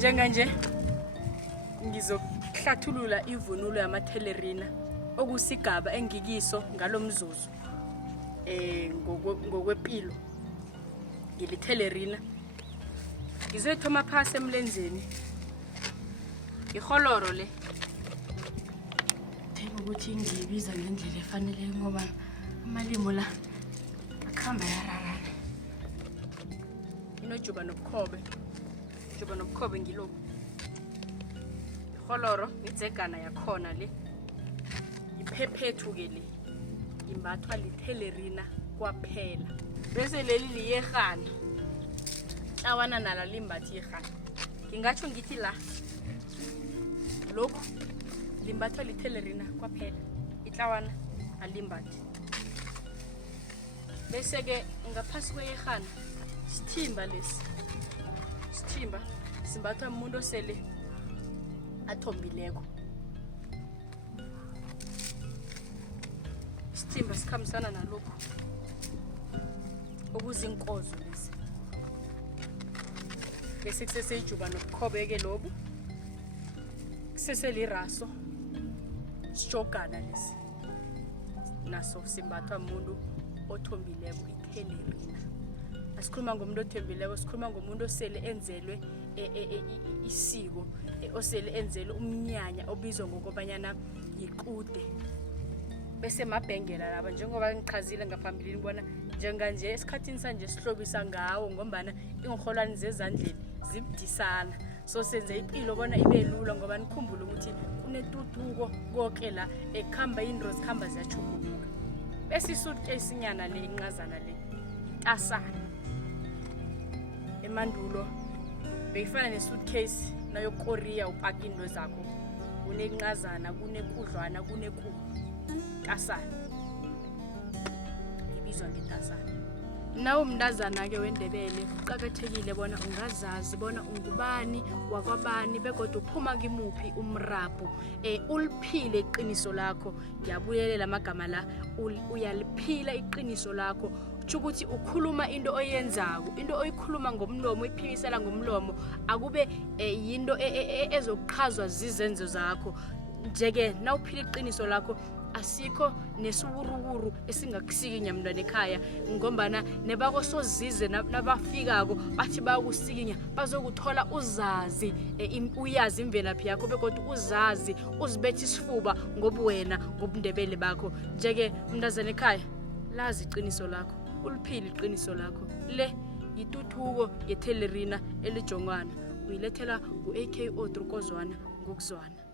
Njenganje ngizokuhlathulula ivunulo yamathelerina okusigaba engikiso ngalomzuzu ngokwepilo ngilithelerina. Ngizoyithoma phasi emlenzeni iholoro le ukuthi ngiyibiza ngendlela efanele ngoba amalimo la akhamba yararana. Inojuba nobukhobe ngilobu. Iholoro idzegana yakhona le iphephethu ke le imbathwa lithelerina kwaphela. Bese leli liyerhana Itlawana nala limbathi yerhana. Ngingatsho ngithi la lokhu limbathwa lithelerina kwaphela, Itlawana alimbathi. Bese ke ngaphasi kweyerhana sithimba lesi. Sithimba simbathwa umuntu osele athombileko. Sithimba sikhambisana nalokhu okuzinkozo lesi. Bese kuseseyijuba nobukhobe ke lobu. Kuseseliraso sijogana lesi. Naso simbathwa umuntu othombileko ithelerina. Asikhuluma ngomuntu othembileko, sikhuluma ngomuntu osele enzelwe isiko, osele enzelwe umnyanya obizwa ngokobanyana yiqude. Bese mabhengela laba njengoba ngichazile ngaphambili bona njenganje esikhathini sanje sihlobisa ngawo ngombana ingorholwane zezandleni zibudisana. So senze impilo bona ibe lula ngoba nikhumbule ukuthi kunetuthuko konke la ekhamba indro zikhamba ziyachuguluka. Bese isuitcase inyana le incazana le itasana emandulo beyifana nesuitcase nayo Korea upaka into zakho. Kunencazana, kunekudlwana, kunekulu. Tasana ibizwa ngetasana. Nawo umntazana ke weNdebele uqhakathekile bona ungazazi bona ungubani wakwabani begodwa uphuma kimuphi umrabhu. Uliphile iqiniso lakho. Ngiyabuyelela amagama la uyaliphila iqiniso lakho. Ukuthi ukhuluma into oyenzako, into oyikhuluma ngomlomo, uyiphimisela ngomlomo, akube yinto ezokuchazwa zizenzo zakho. Njeke nawuphila iqiniso lakho asikho nesuburuburu esingakusikinya mntwana ekhaya ngombana nebako sozize nabafikako bathi bayakusikinya bazokuthola uzazi uyazi imvelaphi yakho begodwa uzazi uzibethe isifuba ngobuwena ngobundebele bakho. Njeke mntazana ekhaya lazi iqiniso lakho, uliphile iqiniso lakho. Le yituthuko yethelerina ELIJONGHWANA uyilethela ku-AKO Drukozwana ngokuzwana.